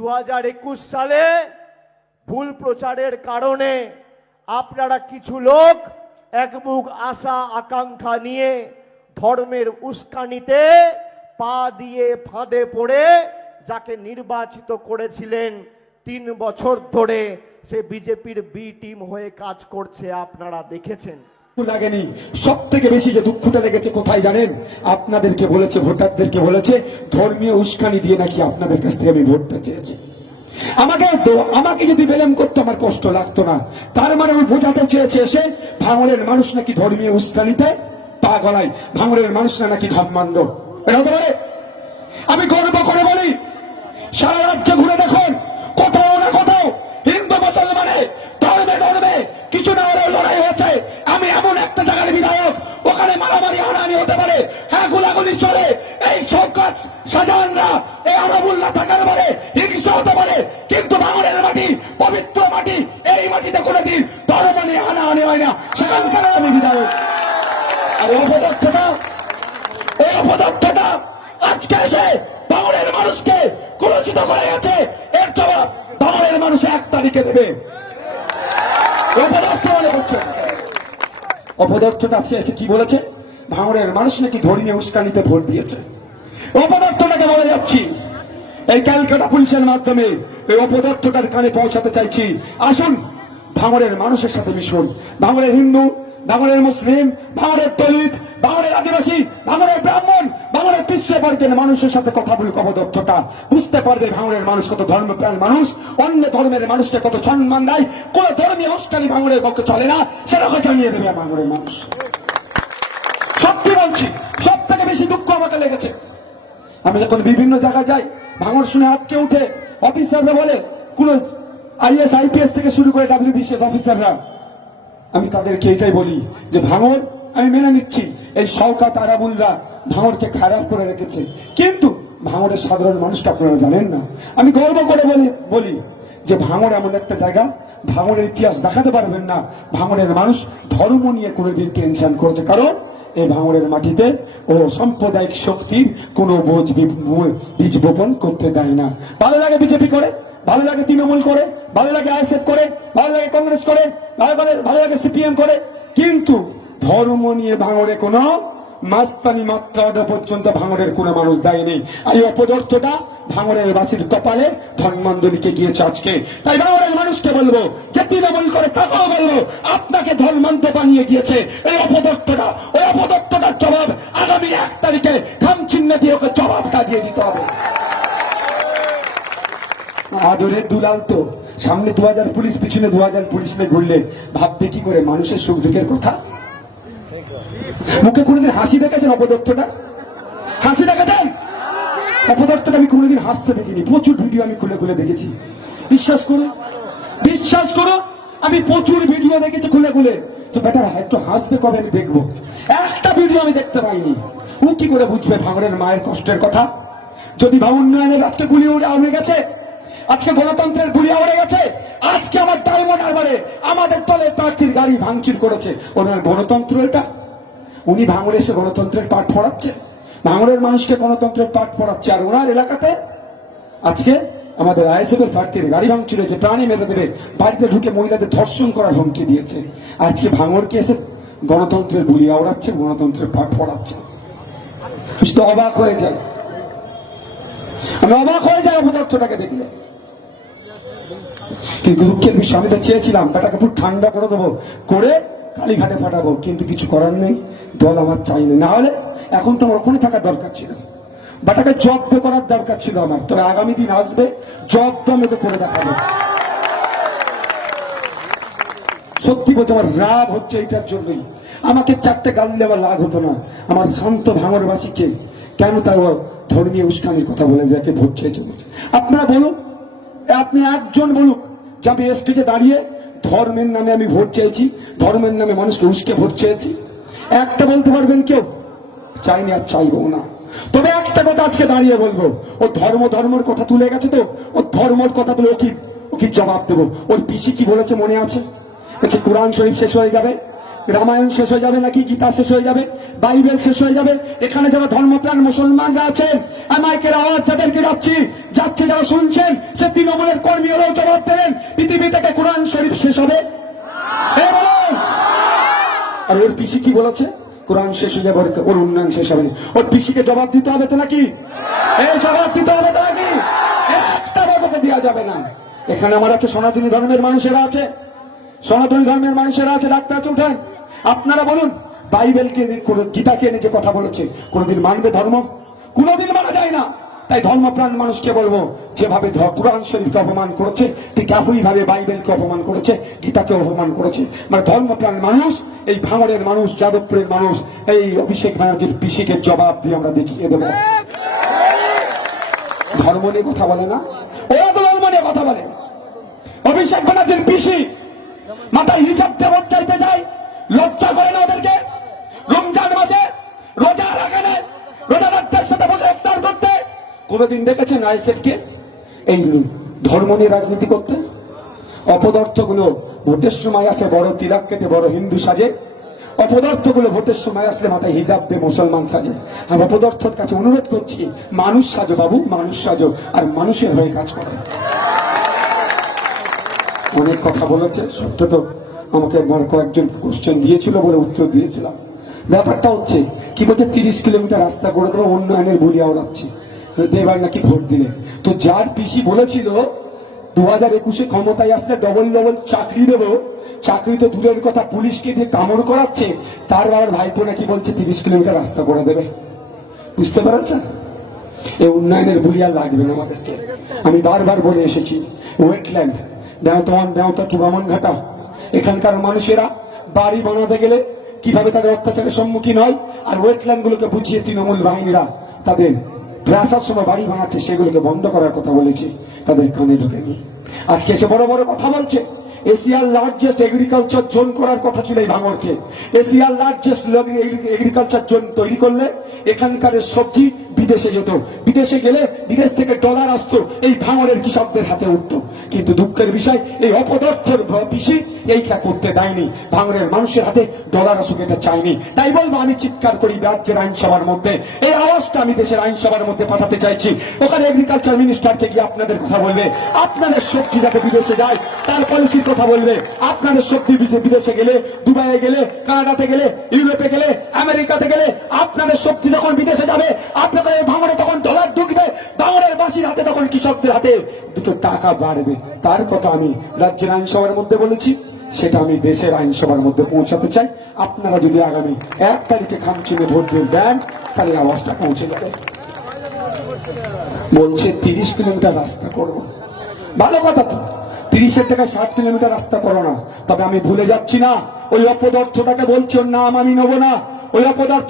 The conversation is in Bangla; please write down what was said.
2021 সালে ভুল প্রচারের কারণে আপনারা কিছু লোক একমুখ আশা আকাঙ্ক্ষা নিয়ে ধর্মের উস্কানিতে পা দিয়ে ফাঁদে পড়ে যাকে নির্বাচিত করেছিলেন 3 বছর ধরে সে বিজেপির বি টিম হয়ে কাজ করছে, আপনারা দেখেছেন। লাগেনি, সব থেকে বেশি যে দুঃখটা লেগেছে কোথায় জানেন? আপনাদেরকে বলেছে, ভোটারদেরকে বলেছে ধর্মীয় উস্কানি দিয়ে নাকি আপনাদের কাছ থেকে আমি ভোটটা চেয়েছি। আমাকে যদি বেলেম করতো আমার কষ্ট লাগতো না। তার মানে ওই বোঝাতে চেয়েছে এসে ভাঙড়ের মানুষ নাকি ধর্মীয় উস্কানিতে পা গলায়, ভাঙড়ের মানুষরা নাকি ধর্মান্ধ। এটা হতে পারে? আমি গর্ব করে বলি, সারা রাজ্য ঘুরে দেখুন, কোথাও না কোথাও হিন্দু মুসলমানে ধর্মে ধর্মে কিছু না হলেও লড়াই হয়েছে। আমি এমন একটা জায়গার বিধায়ক, ওখানে মারামারি হানাহানি হতে পারে, হ্যাঁ গোলাগুলি চলে, এই শওকত শাহজাহানরা এই আরবুল্লাহ থাকার পারে, হিংসা হতে পারে, কিন্তু ভাঙড়ের মাটি পবিত্র মাটি, এই মাটিতে কোনোদিন ধর্ম নিয়ে হানাহানি হয় না, সেখানকার আমি বিধায়ক। আর এই অপদার্থটা আজকে এসে ভাঙড়ের মানুষকে কুলসিত করে গেছে, এর জবাব ভাঙড়ের মানুষ 1 তারিখে দেবে। অপদার্থ মনে হচ্ছে, অপদার্থটা আজকে এসে কি বলেছে? ভাঙড়ের মানুষ নাকি ধর্মীয় উস্কানিতে ভোট দিয়েছে। অপদার্থটাকে বলে যাচ্ছি, এই ক্যালকাটা পুলিশের মাধ্যমে এই অপদার্থটার কানে পৌঁছাতে চাইছি। আসুন ভাঙড়ের মানুষের সাথে মিশুন। ভাঙড়ের হিন্দু, ভাঙড়ের মুসলিম, ভাঙড়ের দলিত, ভাঙড়ের আদিবাসী, ভাঙড়ের ব্রাহ্মণ, ভাঙড়ের পিছিয়ে পড়তেন মানুষের সাথে কথা বলুক। অপদার্থটা বুঝতে পারবে ভাঙড়ের মানুষ কত ধর্মপ্রাণ মানুষ, অন্য ধর্মের মানুষকে কত সম্মান দেয়, কোন ধর্মীয় উস্কানি ভাঙড়ের পক্ষে চলে না, সেটাকে জানিয়ে দেবে ভাঙড়ের মানুষ। সত্যি বলছি, সব থেকে বেশি দুঃখ আমাকে লেগেছে আমি যখন বিভিন্ন জায়গায় যাই, ভাঙড় শুনে আটকে উঠে অফিসাররা বলে, কোন IAS IPS থেকে শুরু করে WBCS অফিসাররা, আমি তাদেরকে এটাই বলি যে ভাঙড় আমি মেনে নিচ্ছি এই শওকত আরাবুল্লাহ ভাঙড়কে খারাপ করে রেখেছে, কিন্তু ভাঙড়ের সাধারণ মানুষকে আপনারা জানেন না। আমি গর্ব করে বলি যে ভাঙড় এমন একটা জায়গা, ভাঙড়ের ইতিহাস দেখাতে পারবেন না ভাঙড়ের মানুষ ধর্ম নিয়ে কোনোদিন টেনশন করছে, কারণ এই ভাঙড়ের মাটিতে ও সাম্প্রদায়িক শক্তির কোনো বীজ বপন করতে দেয় না। ভালো লাগে বিজেপি করে, ভালো লাগে তৃণমূল করে, ভালো লাগে ISF করে, ভালো লাগে কংগ্রেস করে, ভালো লাগে CPM করে, কিন্তু ধর্ম নিয়ে ভাঙড়ে কোনো মাস্তানি মাত্রা পর্যন্ত ভাঙড়ের কোনো মানুষ দেয়নি। এই অপদার্থটা ভাঙড়ের বাসীর কপালে ধর্মান্ধলিকে গিয়েছে আজকে। তাই ভাঙড়ের মানুষকে বলবো যে তৃণমূল করে তাকেও বলবো, আপনাকে ধর্মান্ধ বানিয়ে গিয়েছে এই অপদার্থটা। ওই অপদার্থটার জবাব আগামী 1 তারিখে খামচিহ্ন দিয়ে ওকে জবাবটা দিয়ে দিতে হবে। আদরের দুলাল তো সামনে 2000 পুলিশ, পিছনে 2000 পুলিশ নিয়ে ঘুরলে ভাববে কি করে মানুষের সুখ দুঃখের কথা? মুখে কোনোদিন হাসি দেখেছেন অপদার্থটা? হাসি দেখেছেন? অপদার্থটা আমি কোনোদিন হাসতে দেখিনি। প্রচুর ভিডিও আমি খুলে খুলে দেখেছি, বিশ্বাস করুন, বিশ্বাস করুন, আমি প্রচুর ভিডিও দেখেছি খুলে খুলে। তো বেটার একটু হাসবে কবে আমি দেখবো? একটা ভিডিও আমি দেখতে পাইনি। ও কি করে বুঝবে ভাঙড়ের মায়ের কষ্টের কথা? যদি উন্নয়নের আজকে গুলি উড়ে গেছে, আজকে গণতন্ত্রের গুলি উড়ে গেছে, আজকে আমার ডায়মন্ড হারবারে আমাদের দলের প্রার্থীর গাড়ি ভাঙচুর করেছে, ওনার গণতন্ত্র এটা? উনি ভাঙড়ে এসে গণতন্ত্রের পাঠ পড়াচ্ছে, ভাঙড়ের মানুষকে গণতন্ত্রের পাঠ পড়াচ্ছে, আর ওনার এলাকাতে আজকে আমাদের ISF এর প্রার্থীর গাড়ি ভাঙচুর হয়েছে, প্রাণী মেরে দেবে, বাড়িতে ঢুকে মহিলাদের ধর্ষণ করার হুমকি দিয়েছে। আজকে ভাঙড়কে এসে গণতন্ত্রের গুলি আওড়াচ্ছে, গণতন্ত্রের পাঠ পড়াচ্ছে। তো অবাক হয়ে যায়, আমি অবাক হয়ে যাই অপদার্থটাকে দেখলে। কিন্তু দুঃখের বিষয়, আমি তো চেয়েছিলাম বেটাকে পুরো ঠান্ডা করে দেবো, করে কালীঘাটে পাঠাবো, কিন্তু কিছু করার নেই, দল আমার চাই না। হলে এখন তো আমার ওখানে থাকার দরকার ছিল, বেটাকে জব্দ করার দরকার ছিল আমার। তবে আগামী দিন আসবে, জব্দ আমি ওকে করে দেখাবো। সত্যি বলছে, আমার রাগ হচ্ছে এইটার জন্যই। আমাকে 4টে গাল দিলে আমার রাগ হতো না। আমার শান্ত ভাঙড়বাসীকে কেন তার ধর্মীয় উস্কানির কথা বলে যাকে ভোট চেয়েছে? আপনারা বলুন, আপনি একজন বলুক যে আমি স্টেজে দাঁড়িয়ে ধর্মের নামে আমি ভোট চেয়েছি, ধর্মের নামে মানুষকে উস্কে ভোট চেয়েছি? একটা বলতে পারবেন কেউ? চাইনি, আর চাইবো না। তবে একটা কথা আজকে দাঁড়িয়ে বলবো, ও ধর্মের কথা তুলে গেছে, তো ও ধর্মের কথা তুলে ও কি জবাব দেবো? ওর পিসি কি বলেছে মনে আছে? বলছে কোরআন শরীফ শেষ হয়ে যাবে, রামায়ণ শেষ হয়ে যাবে নাকি গীতা শেষ হয়ে যাবে, বাইবেল শেষ হয়ে যাবে? এখানে যারা ধর্মপ্রাণ মুসলমানরা আছেন, মাইকের আওয়াজ যাদেরকে যাচ্ছে যারা শুনছেন, সে তৃণমূলের কর্মী হলেও জবাব দেবেন, পৃথিবী থেকে কোরআন শরীফ শেষ হবে? বলুন। আর ওর পিসি কি বলেছে? কোরআন শেষ হয়ে যাবে, ওর উন্নয়ন শেষ হবে না। ওর পিসিকে জবাব দিতে হবে তো নাকি? এই জবাব দিতে হবে তো নাকি? একটা বদলে দেওয়া যাবে না। এখানে আমার আছে সনাতনী ধর্মের মানুষেরা আছে, সনাতনী ধর্মের মানুষেরা আছে, ডাক্তার আছে, উঠেন আপনারা বলুন। বাইবেলকে গীতাকে এনে যে কথা বলেছে, কোনোদিন মানবে ধর্ম? কোনোদিন মানা যায় না। তাই ধর্মপ্রাণ মানুষকে বলবো, যেভাবে কোরআন শরীফকে অপমান করেছে, ঠিক একইভাবে বাইবেলকে অপমান করেছে, গীতাকে অপমান করেছে। মানে ধর্মপ্রাণ মানুষ, এই ভাঙড়ের মানুষ, যাদবপুরের মানুষ, এই অভিষেক ব্যানার্জির পিসিকে জবাব দিয়ে আমরা দেখিয়ে দেবো। ধর্ম নিয়ে কথা বলে না, ওরা তো ধর্ম নিয়ে কথা বলে। অভিষেক ব্যানার্জির পিসি মাথায় হিসাব দেওয়ার চাইতে যায়, লজ্জা করে না ওদেরকে? রমজান মাসে রোজা রাখে না, রোজাদারদের সাথে বসে ইফতার করতে। কোনদিন দেখেছেন আইসেফকে এই ধর্ম নিয়ে রাজনীতি করতে? অপদার্থগুলো ভোটের সময় আসে বড় তিলক কেটে বড় হিন্দু সাজে, অপদার্থগুলো ভোটের সময় আসলে মাথায় হিজাব দিয়ে মুসলমান সাজে। আমি অপদার্থের কাছে অনুরোধ করছি, মানুষ সাজো বাবু, মানুষ সাজো, আর মানুষের হয়ে কাজ করো। অনেক কথা বলেছে, সত্য তো। আমাকে একবার কয়েকজন কোশ্চেন দিয়েছিল বলে উত্তর দিয়েছিলাম। ব্যাপারটা হচ্ছে কি বলছে, 30 কিলোমিটার রাস্তা করে দেবো, উন্নয়নের বলিয়া ওড়াচ্ছে এবার নাকি ভোট দিলে। তো যার পিসি বলেছিল 2021-এ ক্ষমতায় আসলে ডবল চাকরি দেবো, চাকরি তো দূরের কথা, পুলিশকে দিয়ে কামড় করাচ্ছে, তার বাবার ভাইপো নাকি বলছে 30 কিলোমিটার রাস্তা করে দেবে। বুঝতে পারছেন? এই উন্নয়নের বলিয়া লাগবে না আমাদেরকে। আমি বারবার বলে এসেছি, ওয়েটল্যান্ড দেওতা টু বামনঘাটা, এখানকার মানুষেরা বাড়ি বানাতে গেলে কিভাবে তাদের অত্যাচারের সম্মুখীন হয়, আর ওয়েটল্যান্ড গুলোকে বুঝিয়ে তৃণমূল বাহিনীরা তাদের প্রাসাদ সময় বাড়ি বানাচ্ছে, সেগুলোকে বন্ধ করার কথা বলেছে, তাদের কানে ঢোকেনি। আজকে এসে বড় বড় কথা বলছে। এশিয়ার লার্জেস্ট এগ্রিকালচার জোন করার কথা ছিল এই ভাঙড়কে। এশিয়ার লার্জেস্ট এগ্রিকালচার জোন তৈরি করলে এখানকার সবজি বিদেশে যেত, বিদেশে গেলে বিদেশ থেকে ডলার আসতো, এই ভাঙড়ের কৃষকদের হাতে উঠতো। কিন্তু দুঃখের বিষয়, এই অপদার্থের পিসি এইটা করতে দেয়নি, ভাঙড়ের মানুষের হাতে ডলার আসুক এটা চাইনি। তাই বলবো, আমি চিৎকার করি রাজ্যের আইনসভার মধ্যে, এই আওয়াজটা আমি দেশের আইনসভার মধ্যে পাঠাতে চাইছি। ওখানে এগ্রিকালচার মিনিস্টারকে গিয়ে আপনাদের কথা বলবে, আপনাদের সবজি যাতে বিদেশে যায় তার পলিসির কথা বলবে। আপনাদের সবজি বিদেশে গেলে, দুবাইয়ে গেলে, কানাডাতে গেলে, ইউরোপে গেলে, আমেরিকাতে গেলে, আপনাদের সবজি যখন বিদেশে যাবে, আপনাদের ভাঙড়ে তখন ডলার ঢুকবে, ভাঙড়ের বাসীর হাতে তখন কৃষকদের হাতে দুটো টাকা বাড়বে। তার কথা আমি রাজ্যের আইনসভার মধ্যে বলেছি, সেটা আমি দেশের আইনসভার মধ্যে পৌঁছাতে চাই। আপনারা যদি আগামী 1 তারিখে খামচিনে ভোট দিয়ে দেন, তাহলে আওয়াজটা পৌঁছে যাবে। বলছে 30 কিলোমিটার রাস্তা করব, ভালো কথা তো। 30-এর থেকে 60 কিলোমিটার রাস্তা করো না, তবে আমি ভুলে যাচ্ছি না, ওই অপদার্থটাকে বলছি, ওর নাম আমি নেবো না, ওই অপদার্থ